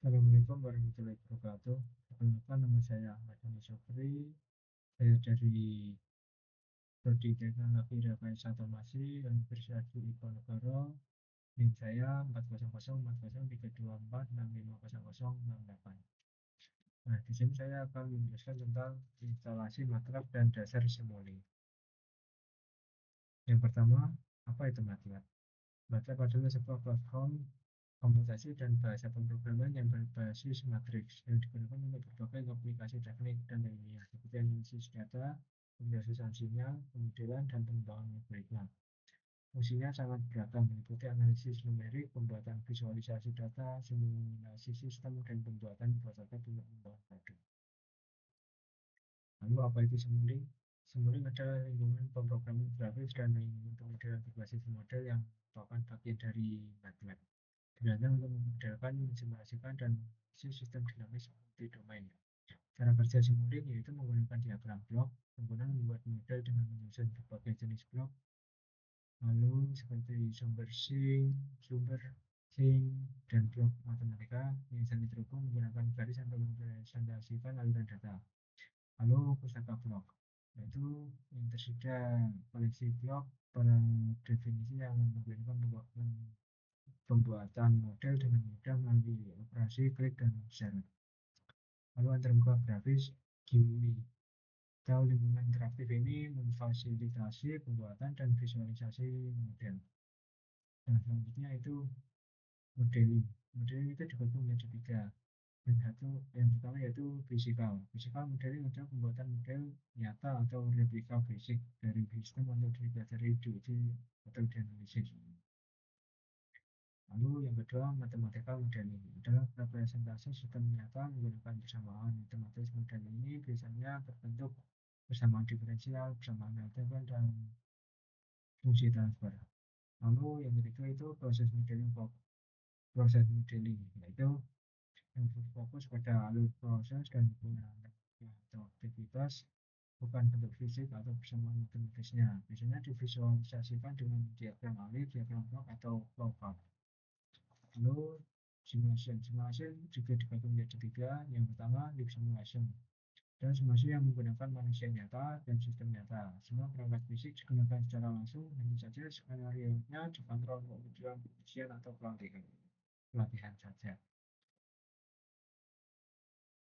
Assalamualaikum warahmatullahi wabarakatuh. Perkenalkan, nama saya Ahmad Dhani Syukri. Saya dari Prodi Teknologi Rekayasa Otomasi Universitas Diponegoro. NIM saya 400404032465068. Nah, di sini saya akan menjelaskan tentang instalasi MATLAB dan dasar simuli. Yang pertama, apa itu MATLAB? MATLAB adalah sebuah platform komputasi dan bahasa pemrograman yang berbasis matriks yang digunakan untuk berbagai aplikasi teknik dan ilmiah seperti analisis data, pemrosesan sinyal, pemodelan, dan pengembangan algoritma. Fungsinya sangat beragam, meliputi analisis numerik, pembuatan visualisasi data, simulasi sistem, dan pembuatan prototipe untuk membangun produk. Lalu apa itu Simulink? Simulink adalah lingkungan pemrograman grafis dan lingkungan pemodelan berbasis model yang merupakan bagian dari MATLAB. Dirancang untuk memodelkan, mensimulasikan, dan menganalisis sistem dinamis multi-domain. Cara kerja Simulink yaitu menggunakan diagram blok, penggunaan membuat model dengan menyusun berbagai jenis blok, lalu seperti sumber, sink, dan blok matematika yang sangat terhubung menggunakan garis untuk merepresentasikan aliran data. Lalu pustaka blok, yaitu yang tersedia koleksi blok pada definisi yang memungkinkan pembuatan model dengan mudah melalui operasi klik dan syarat. Lalu antarmuka grafis GUI atau lingkungan interaktif ini memfasilitasi pembuatan dan visualisasi model. Nah, selanjutnya itu modeling. Modeling itu dibagi menjadi tiga. Yang pertama yaitu fisikal. Fisikal modeling adalah pembuatan model nyata atau replika fisik dari sistem untuk dipelajari, diuji, atau dianalisis. Lalu yang kedua, mathematical modeling adalah representasi sistem nyata menggunakan persamaan matematis. Model ini biasanya berbentuk persamaan diferensial, persamaan aljabar, dan fungsi transfer. Lalu yang ketiga itu proses modeling, yaitu yang berfokus pada alur proses dan hubungan atau aktivitas, bukan bentuk fisik atau persamaan matematisnya. Biasanya divisualisasikan dengan diagram alur, diagram blok, atau flowchart. Lalu simulation juga dibagi menjadi tiga. Yang pertama live simulation, dan simulasi yang menggunakan manusia nyata dan sistem nyata. Semua perangkat fisik digunakan secara langsung, hanya saja skenario-nya dikontrol untuk tujuan pengujian atau pelatihan saja.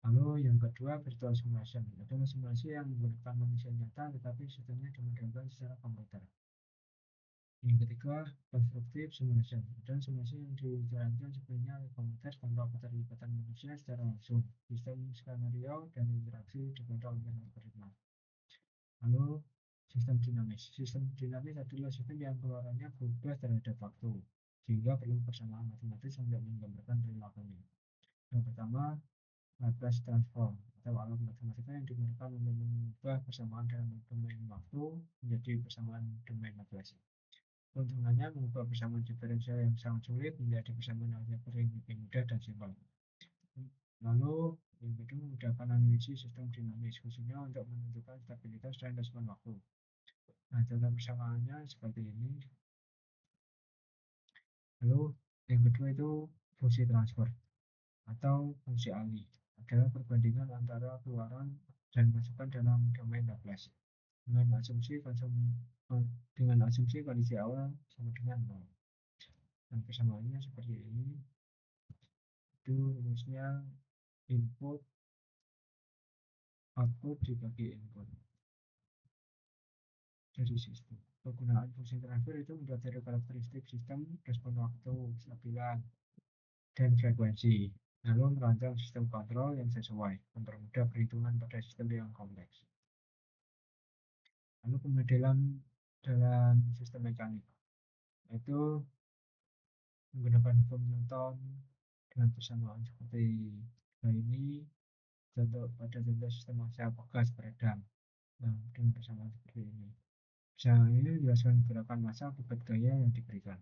Lalu yang kedua, virtual simulation adalah simulasi yang menggunakan manusia nyata tetapi sistemnya dimodelkan secara komputer. Yang ketiga, constructive simulation adalah simulasi yang dijalankan sebenarnya oleh komputer tanpa keterlibatan manusia secara langsung. Sistem skenario dan interaksi dikontrol oleh algoritma. Lalu sistem dinamis adalah sistem yang keluarannya berubah terhadap waktu, sehingga perlu persamaan matematis untuk menggambarkan perilakunya. Yang pertama, Laplace transform atau alat matematika yang digunakan untuk mengubah persamaan dalam domain waktu menjadi persamaan domain Laplace. Keuntungannya mengubah persamaan diferensial yang sangat sulit menjadi persamaan aljabar yang lebih mudah dan simpel. Lalu yang kedua, memudahkan analisis sistem dinamis khususnya untuk menentukan stabilitas dan respon waktu. Nah, contoh persamaannya seperti ini. Lalu yang kedua itu fungsi transfer atau fungsi Ali adalah perbandingan antara keluaran dan masukan dalam domain Laplace dengan asumsi kondisi awal sama dengan 0. Dan persamaannya seperti ini. Itu rumusnya input output dibagi input dari sistem. Penggunaan fungsi transfer itu mempelajari karakteristik sistem, respon waktu, stabilan, dan frekuensi. Lalu merancang sistem kontrol yang sesuai, mempermudah perhitungan pada sistem yang kompleks. Lalu pemodelan dalam sistem mekanik, yaitu menggunakan hukum Newton dengan persamaan seperti ini. Pada contoh sistem massa gas peredam. Nah, dengan persamaan seperti ini. Persamaan ini menjelaskan gerakan massa akibat gaya yang diberikan.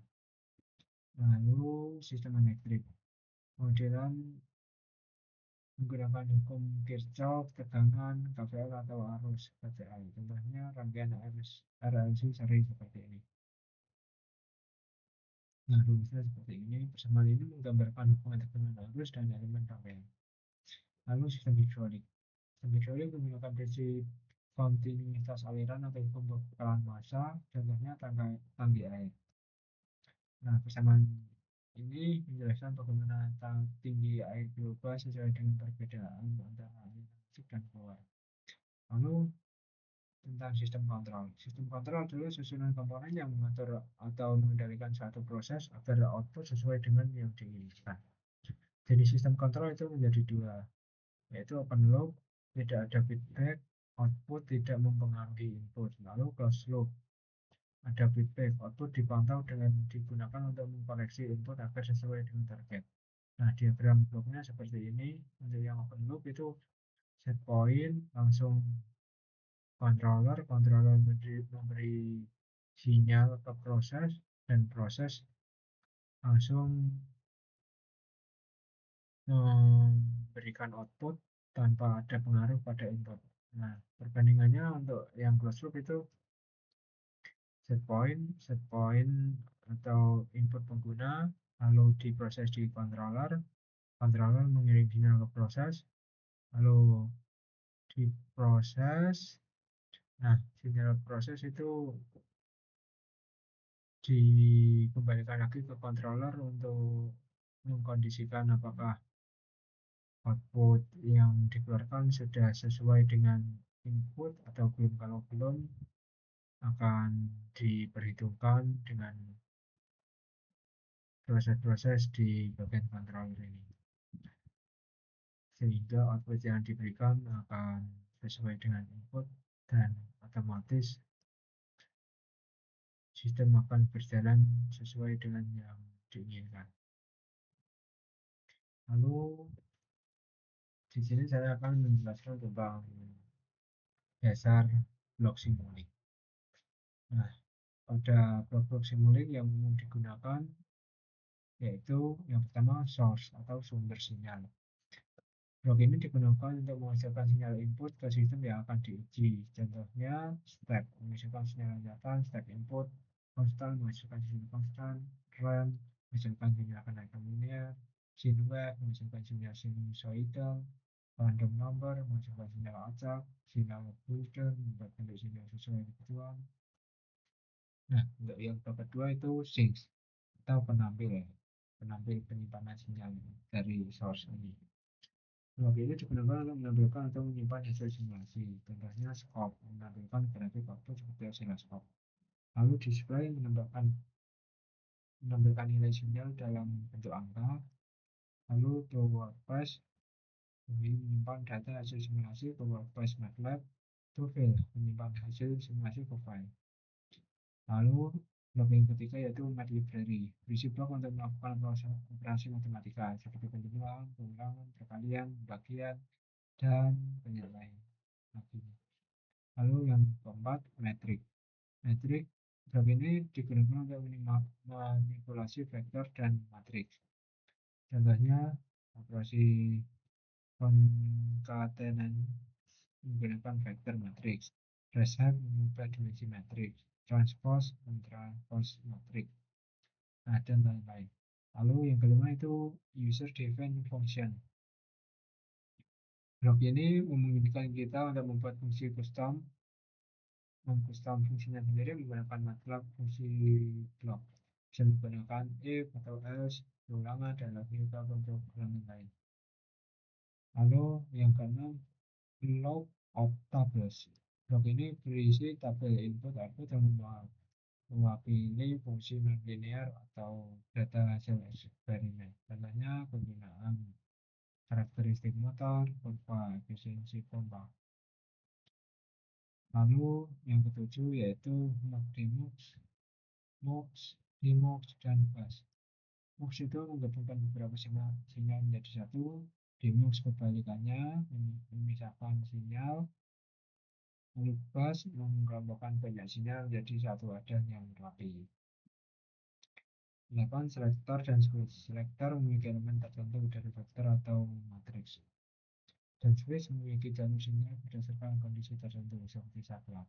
Lalu sistem elektrik, modelan menggunakan hukum Kirchhoff, tegangan, KVL atau arus KCI. Contohnya rangkaian RLC seri seperti ini. Nah, rumusnya seperti ini. Persamaan ini menggambarkan hubungan tekanan arus dan elemen rangkaian. Lalu sistem hidrolik. Sistem hidrolik menggunakan prinsip kontinuitas aliran atau pembekalan massa, contohnya tangki air. Nah, persamaan ini menjelaskan bagaimana tinggi air berubah sesuai dengan perbedaan antara aliran masuk dan keluar. Lalu tentang sistem kontrol. Sistem kontrol adalah susunan komponen yang mengatur atau mengendalikan suatu proses agar output sesuai dengan yang diinginkan. Jadi sistem kontrol itu menjadi dua, yaitu open loop, tidak ada feedback, output tidak mempengaruhi input. Lalu closed loop, ada feedback, output dipantau dengan digunakan untuk mengkoreksi input agar sesuai dengan target. Nah, diagram bloknya seperti ini. Untuk yang open loop itu set point, langsung controller memberi sinyal ke proses, dan proses langsung memberikan output tanpa ada pengaruh pada input. Nah, perbandingannya untuk yang closed loop itu set point atau input pengguna, lalu diproses di controller, controller mengirim sinyal ke proses, lalu diproses. Nah, sinyal proses itu dikembalikan lagi ke controller untuk mengkondisikan apakah output yang dikeluarkan sudah sesuai dengan input atau belum. Kalau belum, akan diperhitungkan dengan proses-proses di bagian controller ini, sehingga output yang diberikan akan sesuai dengan input dan otomatis sistem akan berjalan sesuai dengan yang diinginkan. Lalu di sini saya akan menjelaskan tentang dasar blok Simulink. Nah, pada blok-blok Simulink yang umum digunakan yaitu yang pertama source atau sumber sinyal. Blok ini digunakan untuk menghasilkan sinyal input ke sistem yang akan diuji. Contohnya step menghasilkan sinyal nyata, step input, konstan menghasilkan sinyal konstan, ramp menghasilkan sinyal kenaikan linear, sine wave menghasilkan sinyal sinusoidal, random number menghasilkan sinyal acak, sinyal Boolean membuat bentuk sinyal sesuai kebutuhan. Nah, untuk yang kedua itu sinks atau penampil penyimpanan sinyal dari source ini. Blok ini digunakan untuk menampilkan atau menyimpan hasil simulasi. Contohnya scope menampilkan grafik output seperti osiloskop. Lalu display menampilkan nilai sinyal dalam bentuk angka. Lalu to workspace menyimpan data hasil simulasi ke workspace MATLAB. To file menyimpan hasil simulasi ke file. Lalu blok yang ketiga yaitu math library, berisi blok untuk melakukan operasi matematika seperti penjumlahan, pengulangan, perkalian, bagian, dan banyak lain lagi. Lalu yang keempat metrik. Metrik blok ini digunakan untuk manipulasi vektor dan matriks. Contohnya operasi concatenate menggunakan vektor matriks, reshape mengubah dimensi matriks, transpose mentranspose matriks, nah dan lain-lain. Lalu yang kelima itu user defined function. Blok ini memungkinkan kita untuk membuat fungsi custom fungsinya sendiri menggunakan MATLAB fungsi blok. Bisa menggunakan if atau else, ulangan, dan lagi untuk ulangan lain. Lalu yang keenam, log of tables. Blok ini berisi tabel input output yang mewakili fungsi nonlinear atau data hasil eksperimen. Contohnya penggunaan karakteristik motor, kurva efisiensi pompa. Lalu yang ketujuh yaitu MUX, MUX, DMUX, dan bus. MUX itu menggabungkan beberapa sinyal menjadi satu, DMUX kebalikannya memisahkan sinyal, lalu bus mengelompokkan banyak sinyal menjadi satu wadah yang rapi. 8. Selektor dan switch. Selektor memiliki elemen tertentu dari vektor atau matriks, dan switch memiliki jalur sinyal berdasarkan kondisi tertentu seperti saklar.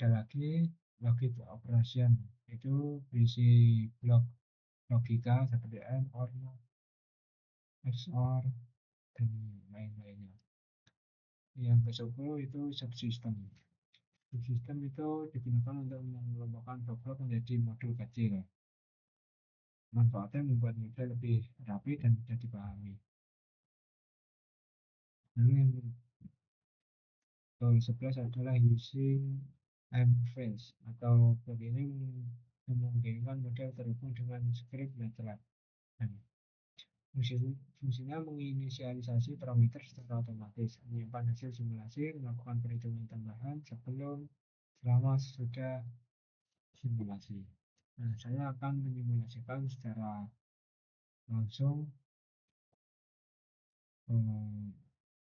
ada lagi logic operation, itu berisi blok logika seperti AND, OR, XOR, dan lain-lainnya. Yang ke-10 itu subsystem. Subsystem itu digunakan untuk mengelompokkan blok-blok menjadi modul kecil. Manfaatnya membuat model lebih rapi dan mudah dipahami. Lalu yang ke-11 adalah using M-Face atau blok ini memungkinkan model terhubung dengan script MATLAB. Dan fungsinya menginisialisasi parameter secara otomatis, menyimpan hasil simulasi, melakukan perhitungan tambahan sebelum, selama, sesudah simulasi. Nah, saya akan menyimulasikan secara langsung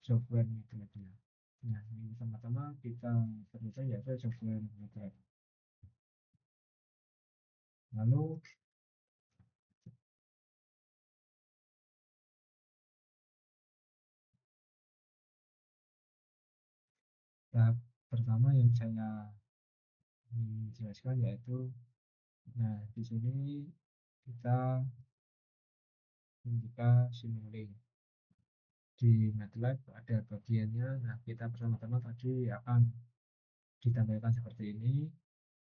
software MATLAB-nya. Nah, yang pertama-tama kita perlukan yaitu software MATLAB. Lalu tahap pertama yang saya jelaskan yaitu, nah di sini kita membuka Simulink. Di MATLAB ada bagiannya. Nah, kita pertama-tama tadi akan ditampilkan seperti ini.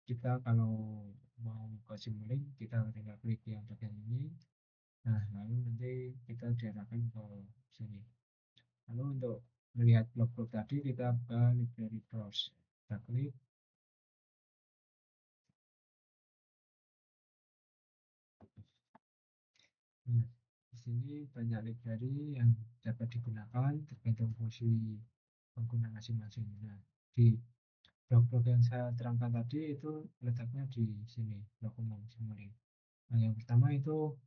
Kita kalau mau ke Simulink, kita tinggal klik yang bagian ini. Nah, lalu nanti kita diarahkan ke sini. Lalu untuk melihat blok-blok tadi, kita ke library browse. Kita klik. Nah, di sini banyak library yang dapat digunakan tergantung fungsi pengguna masing-masing. Nah, di blok-blok yang saya terangkan tadi itu letaknya di sini, blok umum Simulink. Nah, yang pertama itu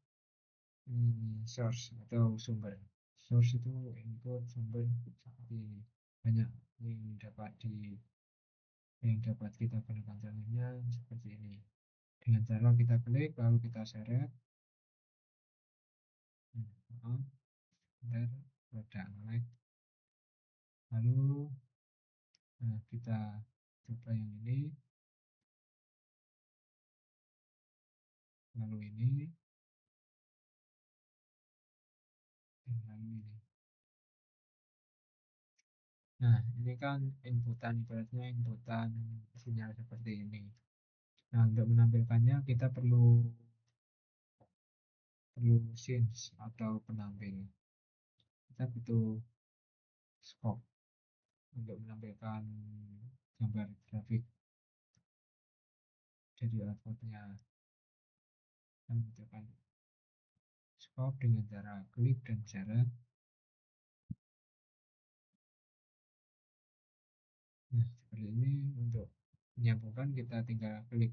source atau sumber. Source itu input, sumber seperti ini. Banyak yang dapat kita gunakan contohnya seperti ini. Dengan cara kita klik lalu kita seret. Ntar rada ngelag. Lalu kita coba yang ini, lalu ini, dan lalu ini. Nah, ini kan ibaratnya inputan sinyal seperti ini. Nah, untuk menampilkannya kita perlu scenes atau penampil. Kita butuh scope untuk menampilkan gambar grafik dari outputnya. Kita membutuhkan scope dengan cara klik dan seret. Nah, seperti ini. Untuk menyambungkan kita tinggal klik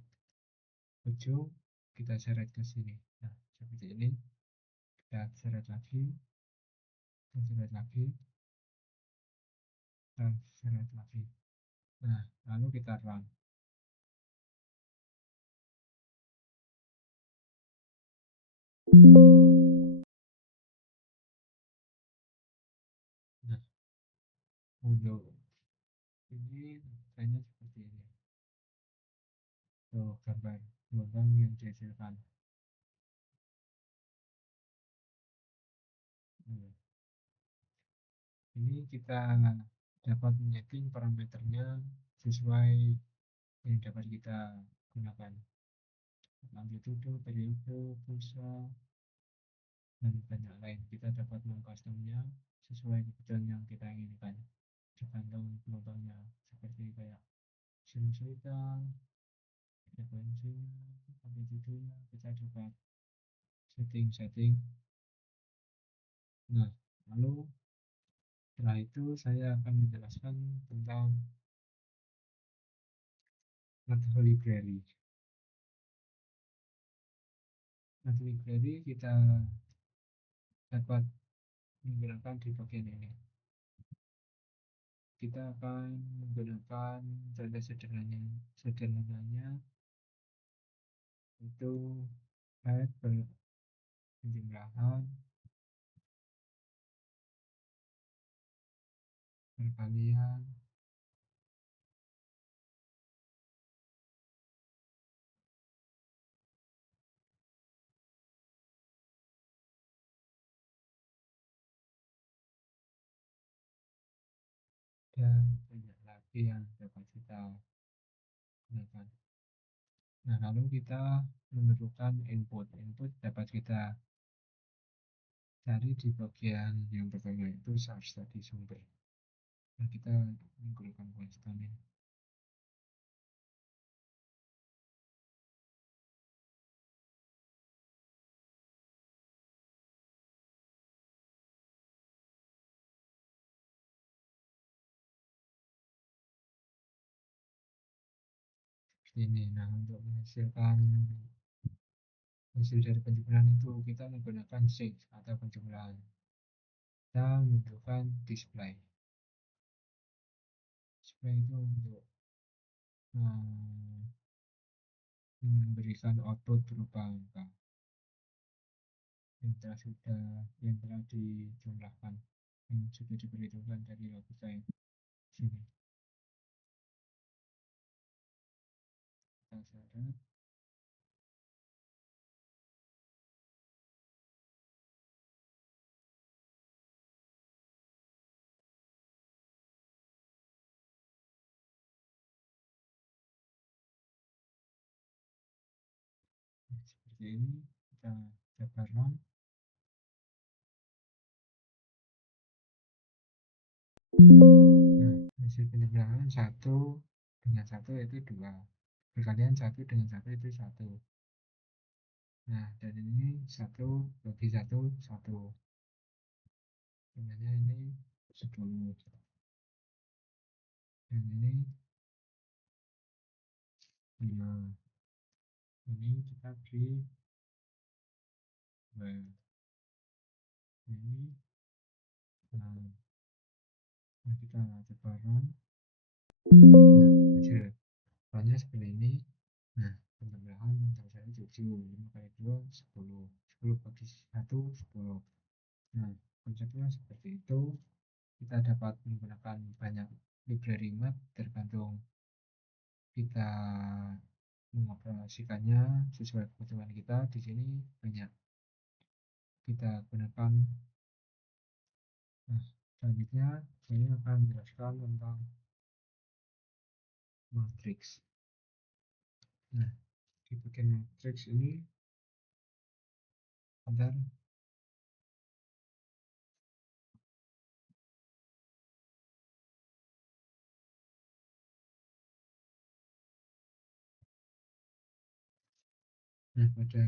ujung, kita seret ke sini. Nah, seperti ini. Kita seret lagi, kita seret lagi, dan seret lagi. Nah, lalu kita run. Nah, untuk ini kayaknya seperti ini. Tuh, gambar gelombang yang dihasilkan. Ini kita dapat menyeting parameternya sesuai yang dapat kita gunakan. Amplitude, periode, pulsa, dan banyak lain. Kita dapat mengcustomnya sesuai kebutuhan yang kita inginkan. Tergantung gelombangnya, seperti kayak sinusoidal, frekuensinya, amplitudenya, kita dapat setting. Nah, lalu setelah itu saya akan menjelaskan tentang method library. Method library kita dapat menggunakan di bagian ini. Kita akan menggunakan contoh sederhananya itu add penjumlahan, perkalian, dan banyak lagi yang dapat kita gunakan. Nah, lalu kita memerlukan input. Input dapat kita cari di bagian yang pertama, itu source tadi, sumber. Nah, kita menggunakan constant ini. Ini. Nah, untuk menghasilkan hasil dari penjumlahan itu kita menggunakan shift atau penjumlahan. Kita menentukan display. Display itu untuk memberikan output berupa angka yang telah dijumlahkan, yang sudah diperhitungkan dari logika yang sini. Kita syarat seperti ini. Kita coba run. Nah, hasil penjumlahan 1 dengan 1 itu 2, perkalian 1 dengan 1 itu 1. Nah, dan ini 1 bagi 1, 1. Jumlahnya ini 10. Dan ini 5. Ini kita beri 2. Ini 6. Nah, kita coba run. Nah, hasil runnya seperti ini. Nah, penjumlahan yang terjadi 7, 5 kali 2, 10. 10 bagi 1, 10. Nah, konsepnya seperti itu. Kita dapat menggunakan banyak library math tergantung kita mengoperasikannya sesuai kebutuhan kita. Di sini banyak kita gunakan. Nah, selanjutnya saya akan menjelaskan tentang matrix. Nah, di bagian matrix ini ada pada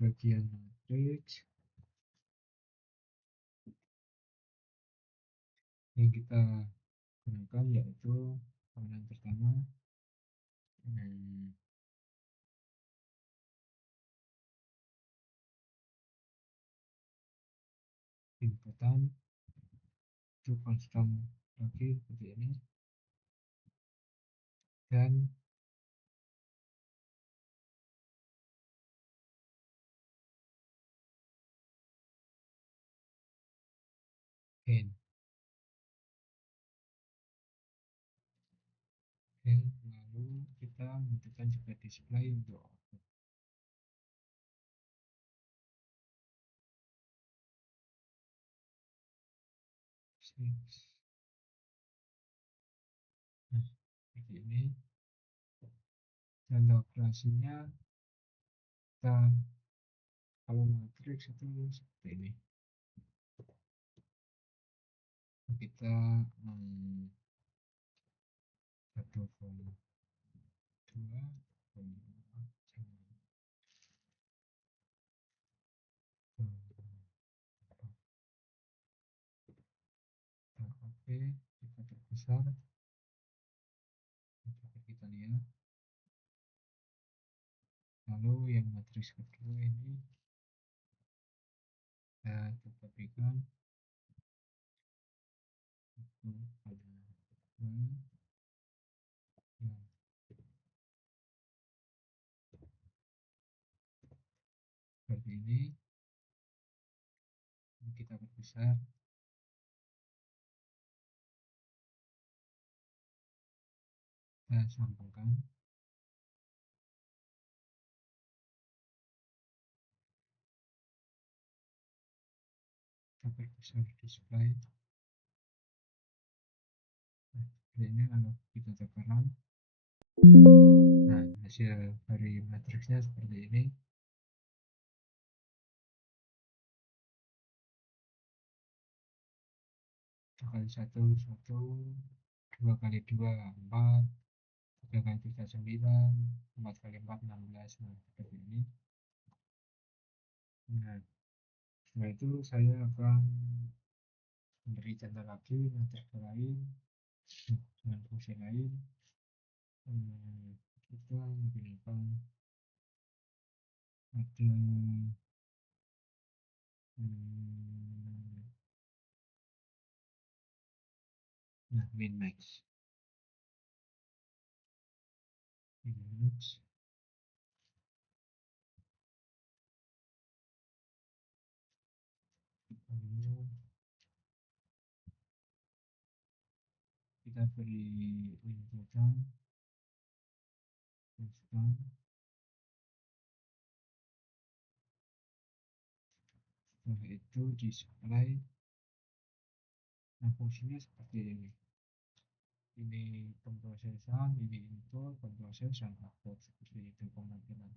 bagian matrix yang kita gunakan yaitu yang pertama inputan itu konstan lagi seperti ini, dan n. Lalu kita menentukan juga display untuk output. Nah, seperti ini. Contoh operasinya, kita kalau matrix itu seperti ini. Kita 1,2 oke, kita perbesar. Coba kita lihat. Lalu yang matriks kedua ini kita berikan 1/2 ya, seperti ini. Kita perbesar. Kita sambungkan. Kita perbesar display. ini lalu kita tekan. Nah, hasil dari matriksnya seperti ini. Kali satu satu, 2 kali 2 4, 3 kali 3 9, 4 kali 4 16. Nah, seperti ini. Nah, setelah itu saya akan memberi contoh lagi matrik lain dengan fungsi lain. Kita menggunakan ada nah, min max lalu kita beri inputan instan. Setelah itu display. Nah, fungsinya seperti ini pemrosesan, ini input, pemproses, dan output. Seperti itu pemanggilan.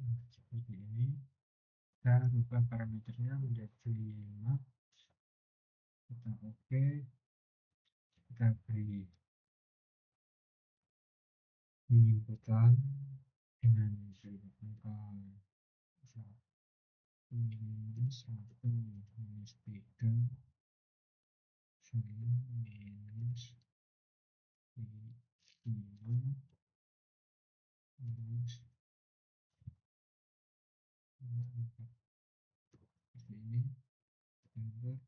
Nah, seperti ini. Kita rubah parameternya menjadi 5. Kita oke. Kita beri inputan dengan angka minus 1 minus 3 minus 5 minus 4. Seperti ini. Enter.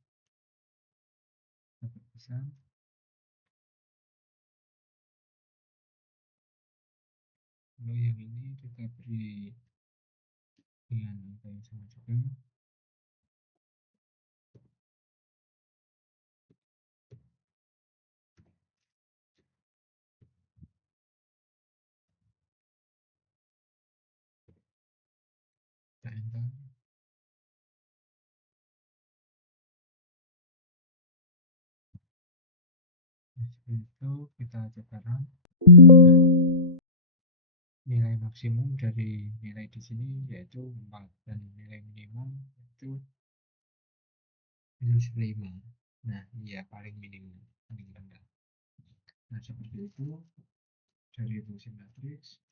Dapat besar. Lalu yang ini kita beri dengan angka yang sama juga. Kita enter. Nah, seperti itu kita coba run. Nilai maksimum dari nilai di sini yaitu 4 dan nilai minimum itu minus 5. Nah, iya paling minimum, paling rendah. Nah, seperti itu dari fungsi matriks.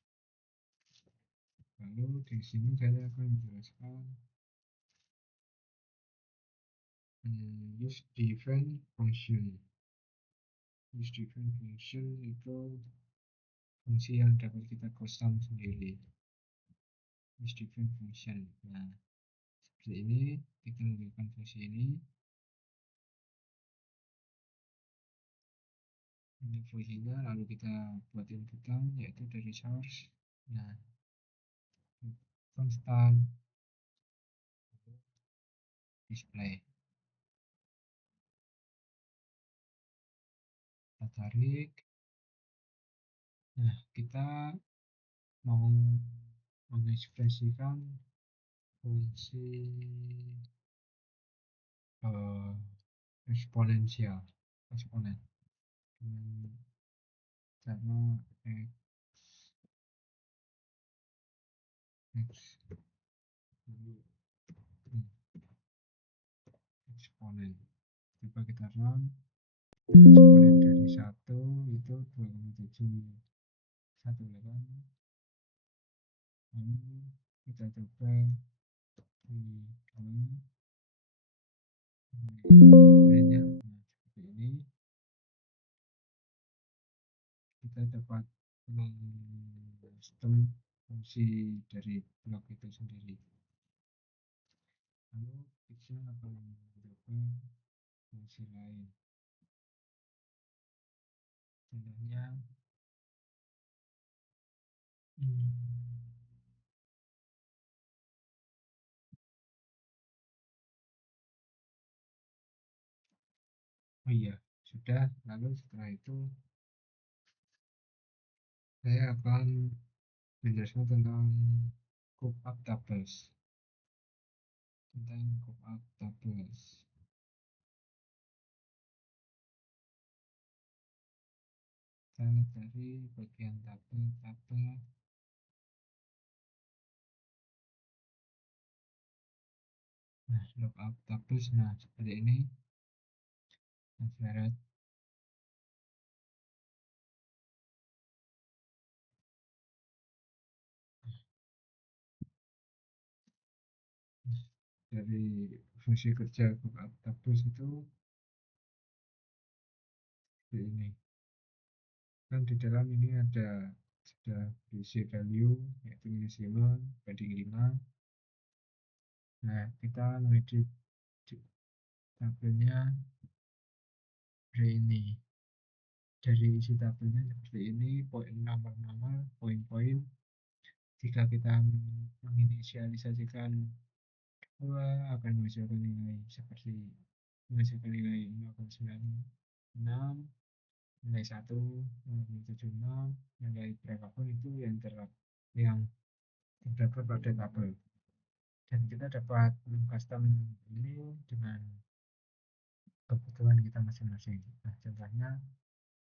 Lalu di sini saya akan menjelaskan use different function. Use different function itu fungsi yang dapat kita custom sendiri. Use different function. Nah, seperti ini kita menggunakan fungsi ini. Ini fungsinya, lalu kita buat inputan yaitu dari source. Nah, constant display. Kita tarik. Nah, kita mau mengekspresikan fungsi eksponensial, eksponen dengan cara x eksponen. Coba kita run. Eksponen dari 1 itu 2,718. Lalu kita coba di 2 eksponennya. Nah, seperti ini kita dapat mengcustom fungsi dari blok itu sendiri. Lalu kita akan mencoba fungsi lain. Contohnya oh iya, Sudah, lalu setelah itu saya akan menjelaskan tentang group up tables. Tentang group up tables. Kita cari bagian tabel. Nah, lookup tables, nah seperti ini. Nah, syarat. Dari fungsi kerja lookup tables itu seperti ini. Kan di dalam ini ada sudah diisi value yaitu minus 5 banding 5. Nah, kita mengedit tabelnya seperti ini. Dari isi tabelnya seperti ini, poin nomor-nomor, poin-poin. Jika kita menginisialisasikan dua akan menghasilkan nilai seperti menghasilkan nilai 0,96, nilai 1, 0,76, nilai berapapun itu yang terdapat pada tabel. Dan kita dapat custom ini dengan kebutuhan kita masing-masing. Nah, contohnya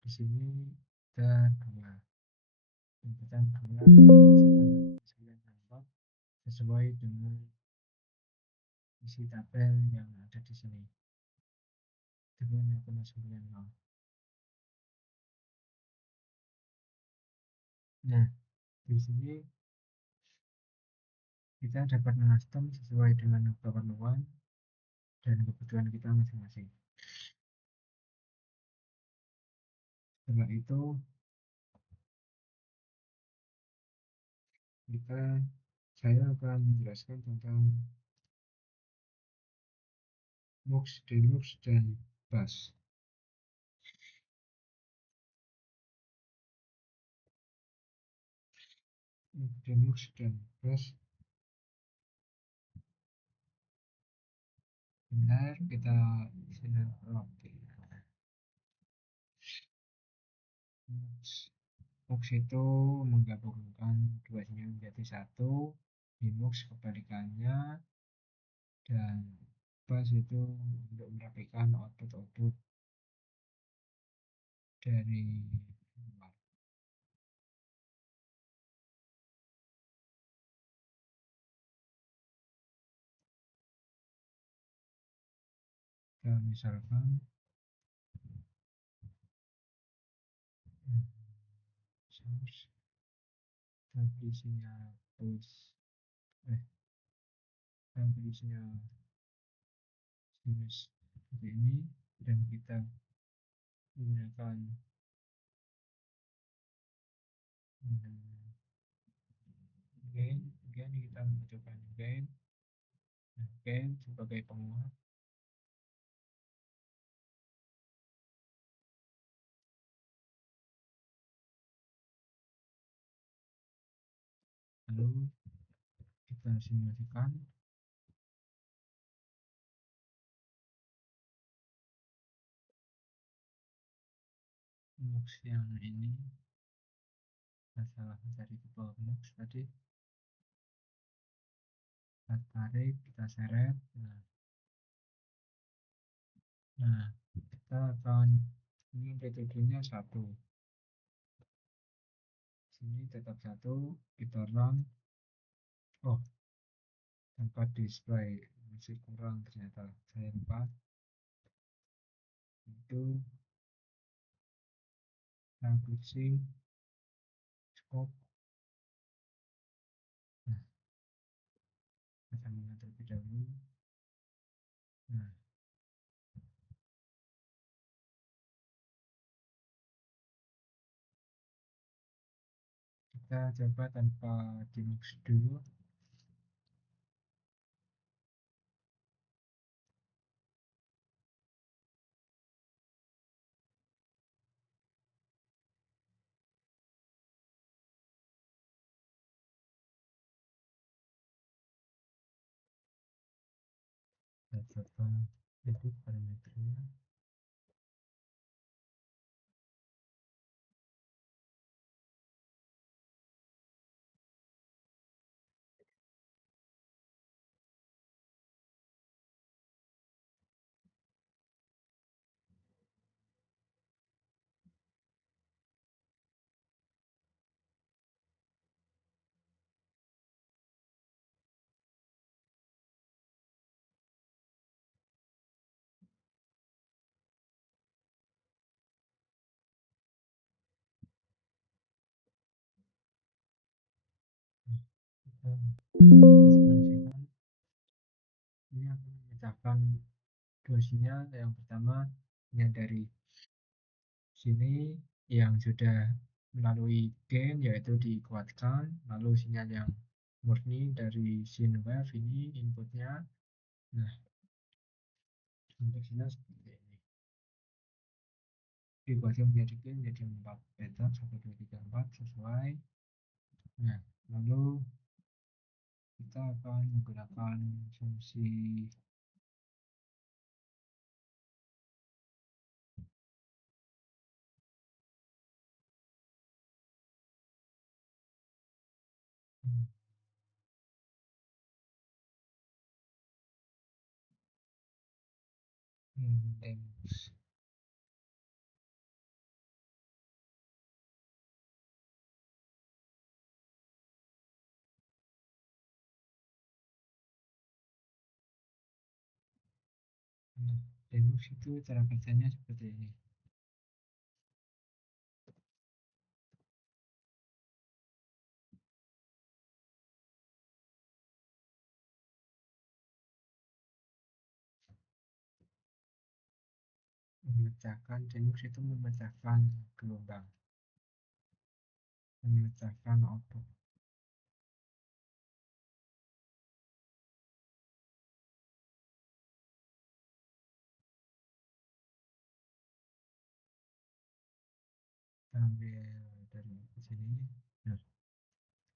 di sini kita dua sesuai dengan isi tabel yang ada di sini. Dengan 0,90. Nah, di sini kita dapat mengcustom sesuai dengan keperluan dan kebutuhan kita masing-masing. Setelah itu saya akan menjelaskan tentang MUX, Demux, dan BAS. Demux dan BAS benar kita sudah MUX itu menggabungkan duanya menjadi satu, Linux kebalikannya, dan BAS itu untuk merapikan output dari luar. Misalkan source tapi isinya jenis seperti ini, dan kita menggunakan gain kita membutuhkan gain sebagai penguat. Lalu kita simulasikan MUX yang ini. Salah mencari ke bawah MUX tadi, kita tarik, kita seret. Nah, kita akan ini amplitude-nya 1, sini tetap 1, kita run. Oh, tanpa display masih kurang, ternyata saya lupa. Itu publishing scope. Nah, kita mengatur terlebih dahulu. Nah, kita coba tanpa dimux dulu. Kita coba edit parameternya. Ekspansikan ini akan memecahkan dua sinyal. Yang pertama yang dari sini yang sudah melalui gain yaitu dikuatkan, lalu sinyal yang murni dari sine wave ini inputnya. Nah, untuk sinyal seperti ini dikuatkan menjadi gain menjadi 4 petak 1 2 3 4 sesuai. Nah, lalu kita akan menggunakan fungsi demos. Nah, demos itu cara kerjanya seperti ini. Memecahkan demos itu memecahkan gelombang, memecahkan output. Kita ambil dari sini. Nah,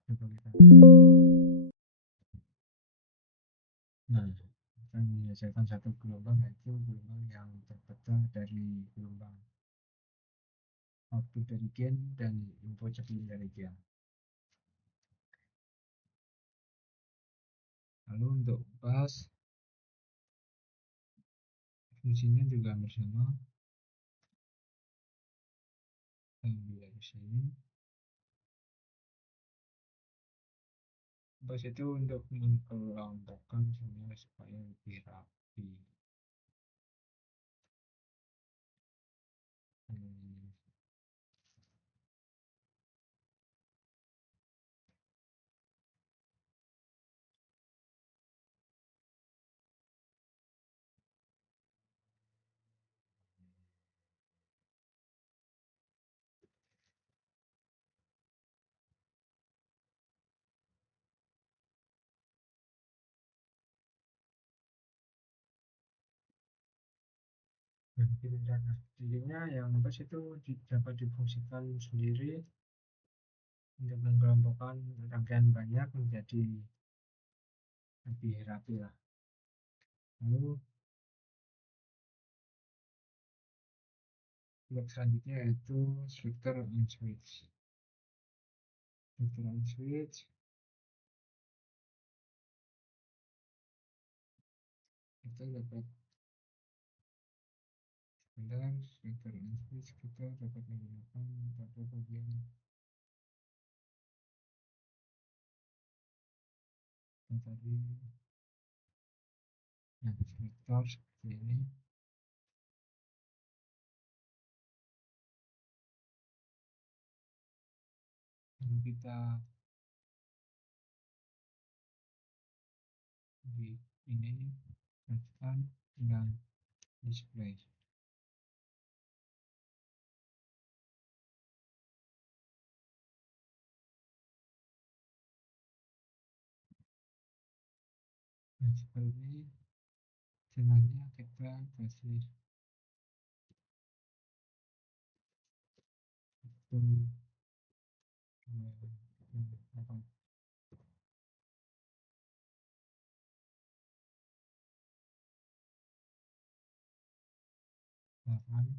coba kita. Nah, kita menyelesaikan satu gelombang yaitu gelombang yang terpecah dari gelombang output dari gain dan input sebelum dari gain. Lalu untuk bass fungsinya juga bersama. Kita ambil dari sini. Bass itu untuk mengkelompokkan sinyal supaya lebih rapi. Nah, gitu dan jadinya yang bass itu dapat difungsikan sendiri untuk mengelompokkan rangkaian banyak menjadi lebih rapi lah. Lalu blok selanjutnya yaitu struktur on switch. Struktur on switch kita dapat sebentar. Struktur on switch kita dapat menggunakan pada bagian yang tadi. Nah, struktur seperti ini. Lalu kita di ini tekan dan display. Nah, seperti ini tengahnya kita kasih satu dua tiga empat 8.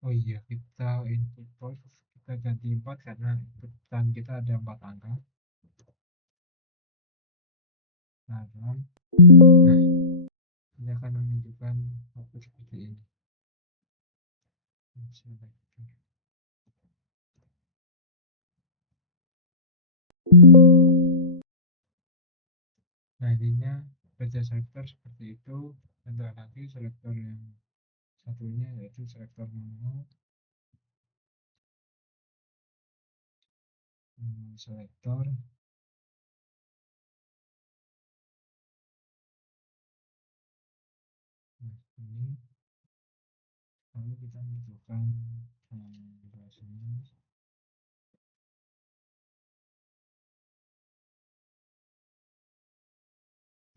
Oh iya, kita input port kita ganti 4 karena inputan kita ada 4 angka. Nah, ini akan menunjukkan output seperti ini. jadinya baca selektor seperti itu. Contoh lagi selektor yang satunya yaitu selektor manual. Selektor. Nah, ini lalu kita butuhkan bahasanya.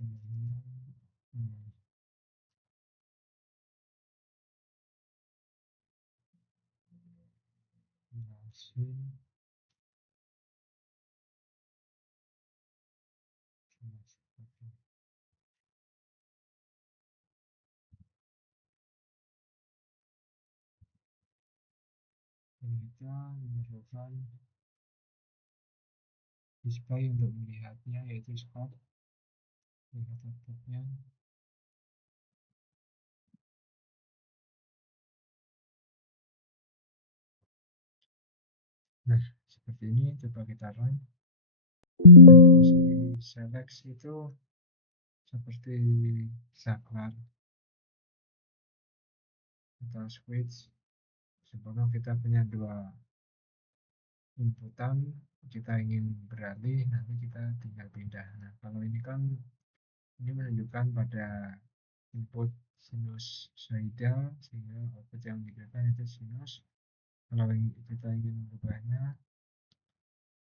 Kemudian mesin kita memerlukan display untuk melihatnya, yaitu scope, lihat outputnya. Nah, seperti ini coba kita run. Fungsi select itu seperti saklar atau switch. Sebelum kita punya dua inputan, kita ingin beralih, nanti kita tinggal pindah. Nah, kalau ini kan ini menunjukkan pada input sinusoidal, sehingga output yang digunakan itu sinus. Kalau kita ingin merubahnya,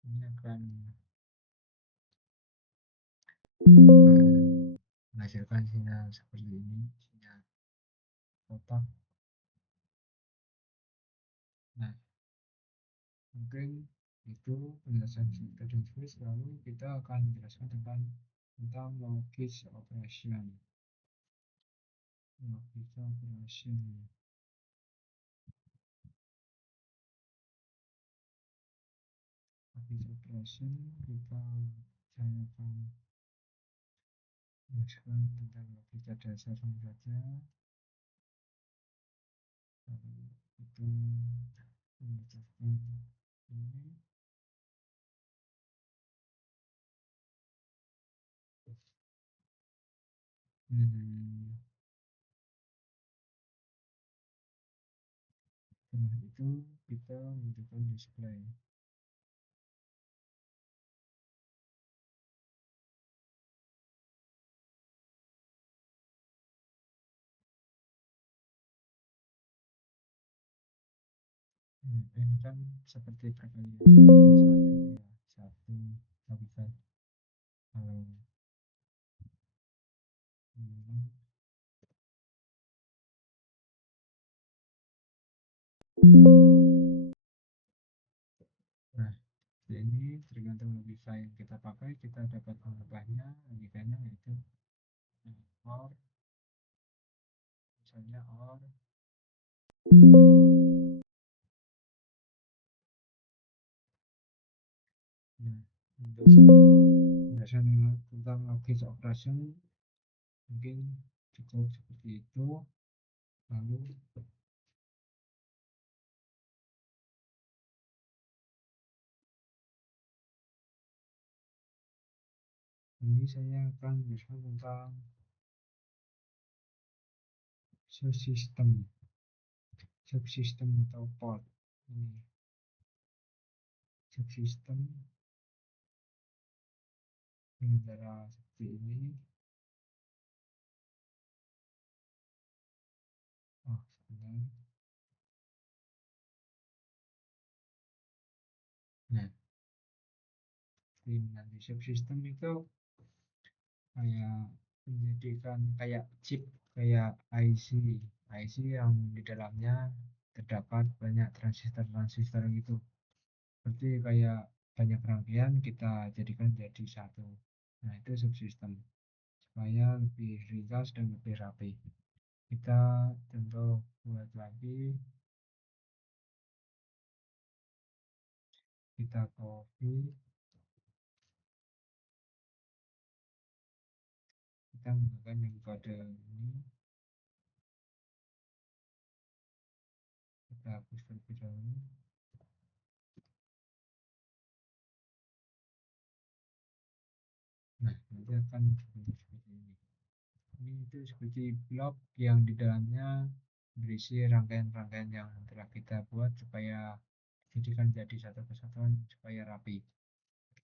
ini akan menghasilkan sinyal seperti ini, sinyal kotak. Nah, mungkin itu penjelasan filter dan switch. Lalu kita akan menjelaskan tentang logis operation. Logis operation. Logis operation kita saya akan menjelaskan tentang logika dasar saja. Itu menjelaskan ini. Setelah itu kita menunjukkan display. Ini kan seperti perkalian satu kalikan kalau nah, ini tergantung logika yang kita pakai, kita dapat mengubahnya. Logikanya yaitu OR, misalnya OR. Nah, untuk penjelasan tentang logis operation mungkin cukup seperti itu. Lalu ini saya akan menjelaskan tentang subsystem atau port. Ini subsystem dengan cara seperti ini. Sebentar. Nah, ini nanti subsystem itu kayak menjadikan kayak chip, kayak IC yang di dalamnya terdapat banyak transistor gitu. Seperti kayak banyak rangkaian kita jadikan jadi satu. Nah, itu subsystem supaya lebih ringkas dan lebih rapi. Kita contoh buat lagi, kita copy, kita menggunakan yang kode ini, kita hapus terlebih dahulu. Nah, nanti akan berbentuk seperti ini. Ini itu seperti blok yang di dalamnya berisi rangkaian-rangkaian yang telah kita buat supaya jadikan jadi satu kesatuan supaya rapi.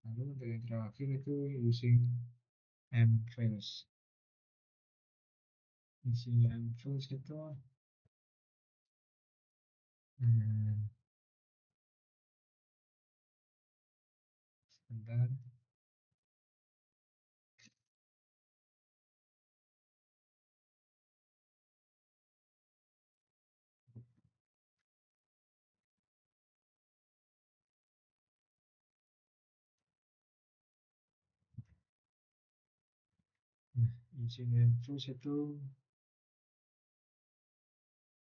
Lalu untuk yang terakhir itu using M files. Using M files itu sebentar. Nah, using M files itu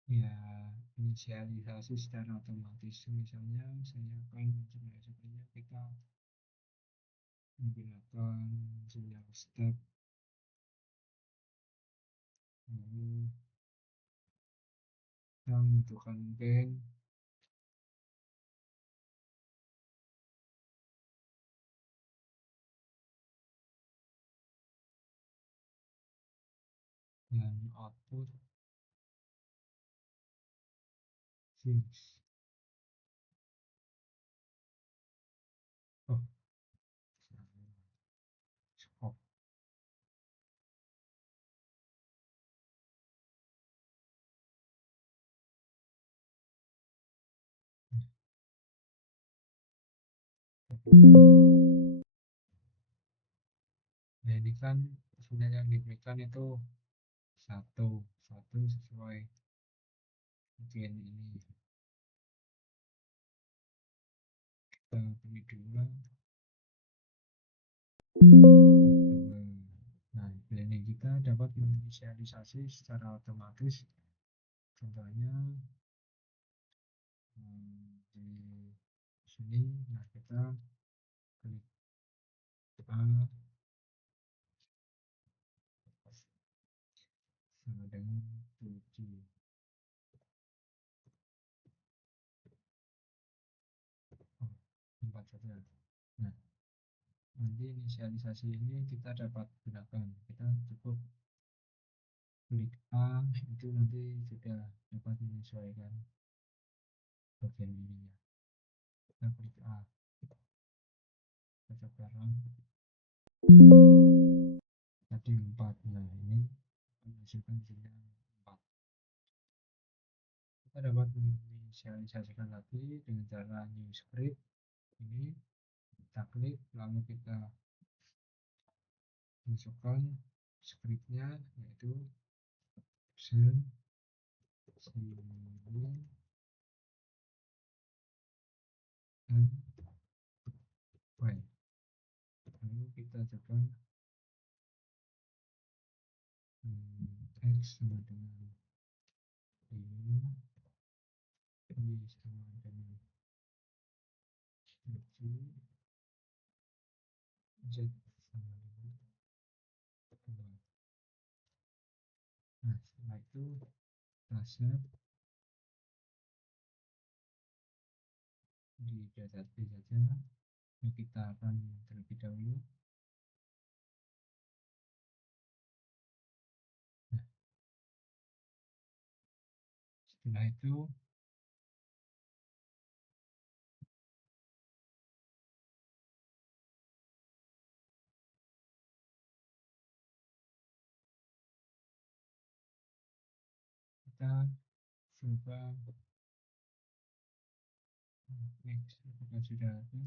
ya inisialisasi secara otomatis. Misalnya saya akan mencoba kita menggunakan sinyal step, lalu kita menentukan band dan output fix. Oh, cukup. Nah, ini kan sinyal yang diberikan itu satu satu sesuai bagian ini. Kita pilih dua. Nah, ini kita dapat menginisialisasi secara otomatis. Contohnya di sini, nah kita klik A sama dengan 7. Oh, 4 saja. Nah, nanti inisialisasi ini kita dapat gunakan. Kita cukup klik A, itu nanti sudah dapat menyesuaikan bagian ininya. Kita klik A, kita coba run. Tadi 4. Nah, ini menghasilkan sinyal 4. Kita dapat menginisialisasikan lagi dengan cara new script. Ini kita klik, lalu kita masukkan scriptnya, yaitu send sinyal dan file. Lalu kita coba x sama dengan 5, y sama dengan 7, z sama dengan 2. Nah, setelah itu kita save di database saja. Lalu kita run terlebih dahulu. Nah, setelah itu kita coba next, apakah sudah ada.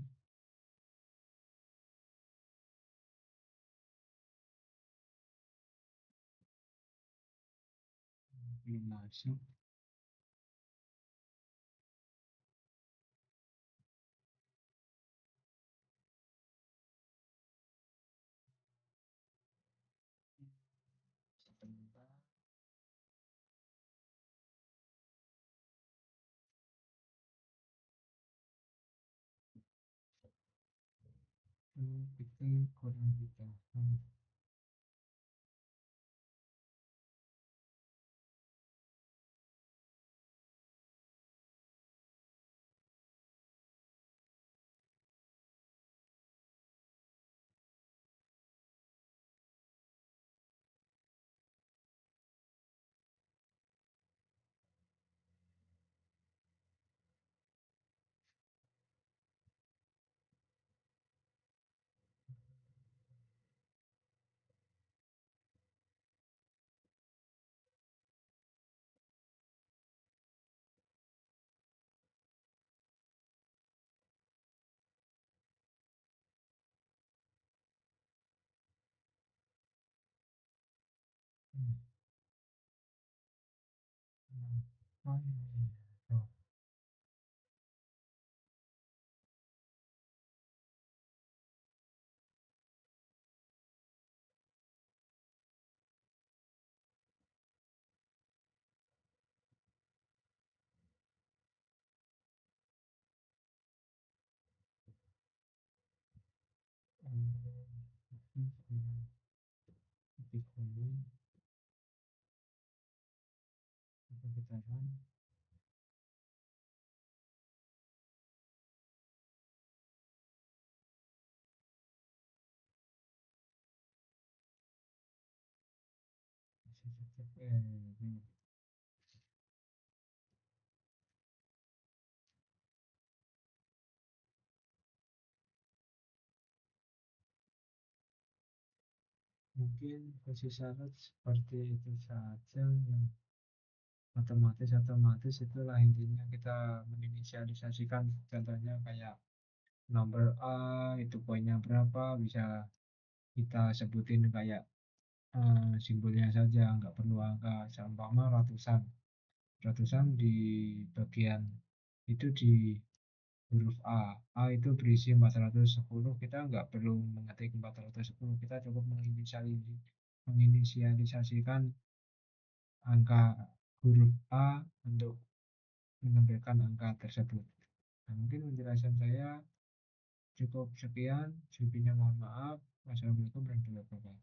Belum masuk. Sebentar. Kita kurang ditahan. Oh, iya. Oh, lebih common kegitaran masih tetap mungkin kasih syarat seperti itu saja yang otomatis itulah intinya kita menginisialisasikan contohnya kayak nomor A itu poinnya berapa bisa kita sebutin kayak simbolnya saja nggak perlu angka seumpama ratusan ratusan di bagian itu di huruf A. A itu berisi 410, kita nggak perlu mengetik 410, kita cukup menginisialisasikan angka huruf A untuk menampilkan angka tersebut. Nah, mungkin penjelasan saya cukup sekian. Selebihnya mohon maaf. Wassalamualaikum warahmatullahi wabarakatuh.